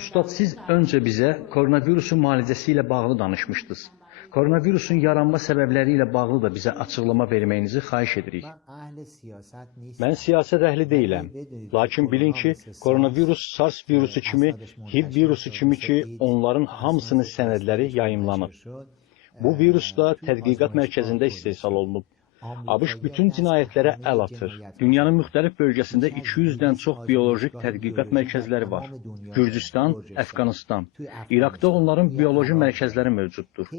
Ustad, siz öncə bizə koronavirusun müalicəsi ilə bağlı danışmışdınız. Koronavirusun yaranma səbəbləri ilə bağlı da bizə açıqlama verməyinizi xahiş edirik. Mən siyasət əhli deyiləm. Lakin bilin ki, koronavirus SARS virusu kimi, HIV virusu kimi ki, onların hamısının sənədləri yayımlanıb. Bu virus da tədqiqat mərkəzində istehsal olunub. ABŞ bütün cinayətlərə əl atır. Dünyanın müxtəlif bölgəsində 200-dən çox bioloji tədqiqat mərkəzləri var. Gürcüstan, Əfqanistan. İraqda onların bioloji mərkəzləri mövcuddur.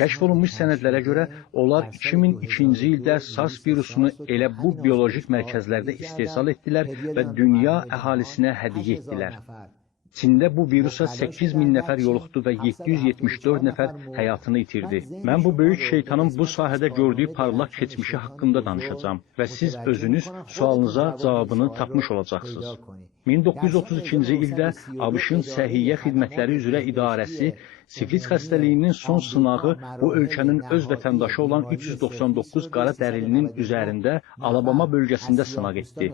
Kəşf olunmuş sənədlərə görə onlar 2002-ci ildə SARS virusunu elə bu bioloji mərkəzlərdə istehsal etdilər və dünya əhalisinə hədiyyə etdilər. Çində bu virusa 8 min nəfər yoluxdu və 774 nəfər həyatını itirdi. Mən bu böyük şeytanın bu sahədə gördüyü parlaq keçmişi haqqında danışacağam və siz özünüz sualınıza cavabını tapmış olacaqsınız. 1932-ci ildə ABŞ-ın Səhiyyə Xidmətləri üzrə İdarəsi siflis xəstəliyinin son sınağı bu ölkənin öz vətəndaşı olan 399 qara dərilinin üzərində Alabama bölgəsində sınaq etdi.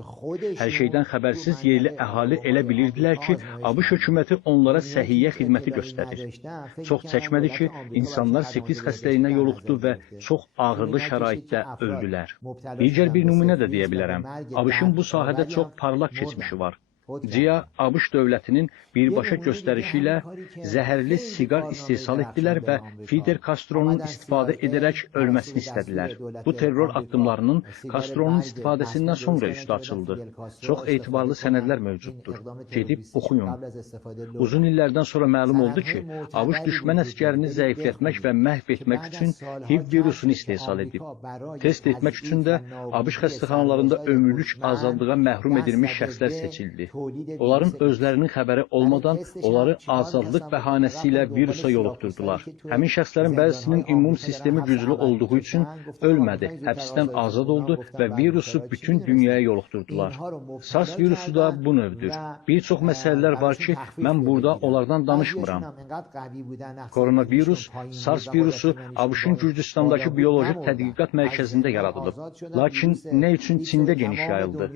Hər şeydən xəbərsiz yerli əhali elə bilirdilər ki, ABŞ hökuməti onlara səhiyyə xidməti göstərir. Çox çəkmədi ki, insanlar siflis xəstəliyinə yoluxdu və çox ağırlı şəraitdə öldülər. Digər bir nümunə də deyə bilərəm. ABŞ-ın bu sahədə çox parlaq keçmişi var. CIA ABŞ dövlətinin birbaşa göstərişi ilə zəhərli siqar istehsal etdilər və Fidel Castronun istifadə edərək ölməsini istədilər. Bu terror addımlarının Castronun istifadəsindən sonra üstü açıldı. Çox etibarlı sənədlər mövcuddur. Gedib oxuyun. Uzun illərdən sonra məlum oldu ki, ABŞ düşmən əskərini zəiflətmək və məhv etmək üçün HIV virusunu istehsal edib. Test etmək üçün də ABŞ xəstəxanalarında ömürlük azadlığa məhrum edilmiş şəxslər seçildi. Onların özlərinin xəbəri olmadan onları azadlıq bəhanəsi ilə virusa yoluxdurdular. Həmin şəxslərin bəzisinin immun sistemi güclü olduğu üçün ölmədi, həbsdən azad oldu və virusu bütün dünyaya yoluxdurdular. SARS virusu da bu növdür. Bir çox məsələlər var ki, mən burada onlardan danışmıram. Koronavirus, SARS virusu ABŞ-ın Gürcüstandakı bioloji tədqiqat mərkəzində yaradılıb. Lakin nə üçün Çində geniş yayıldı?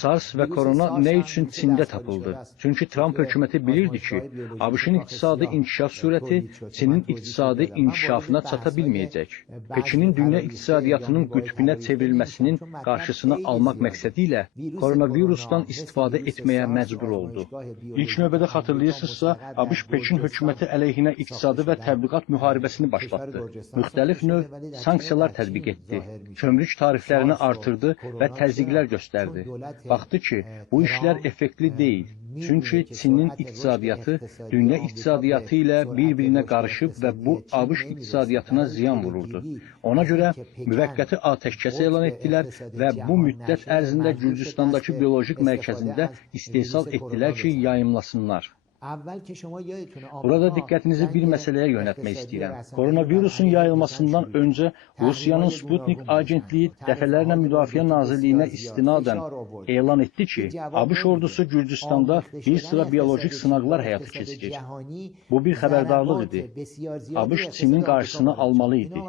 SARS və korona nə üçün Çində tapıldı? Çünki Trump hökuməti bilirdi ki, ABŞ-ın iqtisadi inkişaf sürəti Çinin iqtisadi inkişafına çata bilməyəcək. Pekinin dünya iqtisadiyyatının qütbünə çevrilməsinin qarşısını almaq məqsədi ilə koronavirusdan istifadə etməyə məcbur oldu. İlk növbədə xatırlayırsınızsa, ABŞ Pekin hökuməti əleyhinə iqtisadi və təbliğat müharibəsini başlatdı. Müxtəlif növ sanksiyalar tətbiq etdi. Kömrük tariflərini artırdı və təzyiqlər göstərdi. Baxdı ki, bu işlər effektli deyil. Çünki Çinin iqtisadiyyatı dünya iqtisadiyyatı ilə bir-birinə qarışıb və bu ABŞ iqtisadiyyatına ziyan vururdu. Ona görə müvəqqəti atəşkəs elan etdilər və bu müddət ərzində Gürcüstandakı biolojik mərkəzində istehsal etdilər ki, yayımlasınlar. Burada diqqətinizi bir məsələyə yönəltmək istəyirəm. Koronavirusun yayılmasından öncə Rusiyanın Sputnik agentliyi dəfələrlə Müdafiə Nazirliyinə istinadən elan etdi ki, ABŞ ordusu Gürcüstanda bir sıra biolojik sınaqlar həyata keçirir. Bu bir xəbərdarlıq idi. ABŞ Çinin qarşısını almalı idi.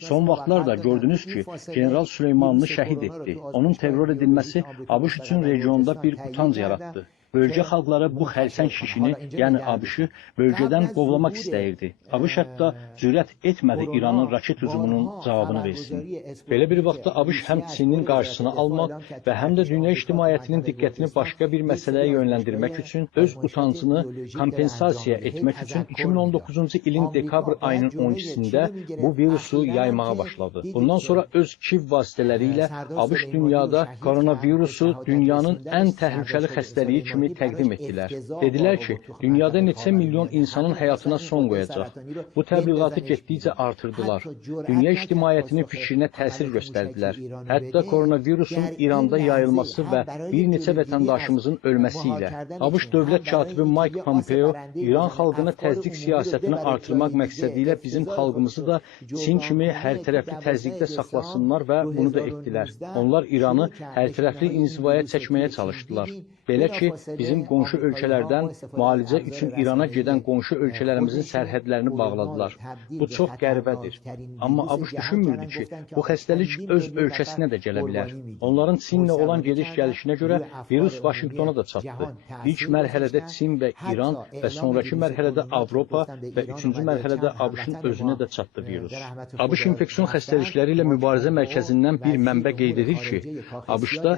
Son vaxtlarda gördünüz ki, General Süleymanını şəhid etdi. Onun terror edilməsi ABŞ üçün regionda bir utanc yaratdı. Bölgə xalqları bu xərçəng şişini, yəni ABŞ-ı bölgədən qovlamaq istəyirdi. ABŞ hətta cürət etmədi İranın raket hücumunun cavabını versin. Belə bir vaxtda ABŞ həm Çinin qarşısını almaq və həm də dünya ictimaiyyətinin diqqətini başqa bir məsələyə yönləndirmək üçün öz utancını kompensasiya etmək üçün 2019-cu ilin dekabr ayının 12-sində bu virusu yaymağa başladı. Bundan sonra öz kiv vasitələri ilə ABŞ dünyada koronavirusu dünyanın ən təhlükəli xəstəliyi kimi kimi təqdim etdilər. Dedilər ki, dünyada neçə milyon insanın həyatına son qoyacaq. Bu təbliğatı getdikcə artırdılar. Dünya ictimaiyyətinin fikrinə təsir göstərdilər. Hətta koronavirusun İranda yayılması və bir neçə vətəndaşımızın ölməsi ilə. ABŞ dövlət katibi Mike Pompeo İran xalqına təzyiq siyasətini artırmaq məqsədi ilə bizim xalqımızı da Çin kimi hər tərəfli təzyiqdə saxlasınlar və bunu da etdilər. Onlar İranı hər tərəfli inzivaya çəkməyə çalışdılar. Belə ki, bizim qonşu ölkələrdən müalicə üçün İrana gedən qonşu ölkələrimizin sərhədlərini bağladılar. Bu çox qəribədir. Amma ABŞ düşünmürdü ki, bu xəstəlik öz ölkəsinə də gələ bilər. Onların Çinlə olan gediş-gəlişinə görə virus Vaşinqtona da çatdı. İlk mərhələdə Çin və İran və sonrakı mərhələdə Avropa və üçüncü mərhələdə ABŞ-ın özünə də çatdı virus. ABŞ infeksion xəstəlikləri ilə mübarizə mərkəzindən bir mənbə qeyd edir ki, ABŞ-da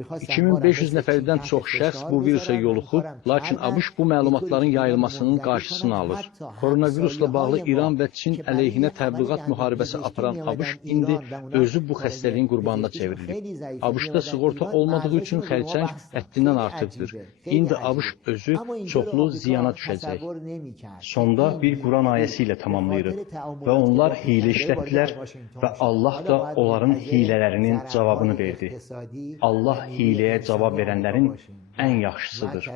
2500 nəfərdən çox şəxs bu virusa yoluxub, lakin ABŞ bu məlumatların yayılmasının qarşısını alır. Koronavirusla bağlı İran və Çin əleyhinə təbliğat müharibəsi aparan ABŞ indi özü bu xəstəliyin qurbanına çevrilib. ABŞ-da sığorta olmadığı üçün xərçəng həddindən artıqdır. İndi ABŞ özü çoxlu ziyana düşəcək. Sonda bir Quran ayəsi ilə tamamlayırıq və onlar hiylə işlətdilər və Allah da onların hilələrinin cavabını verdi. Allah hiləyə cavab verənlərin ən yaxşısıdır.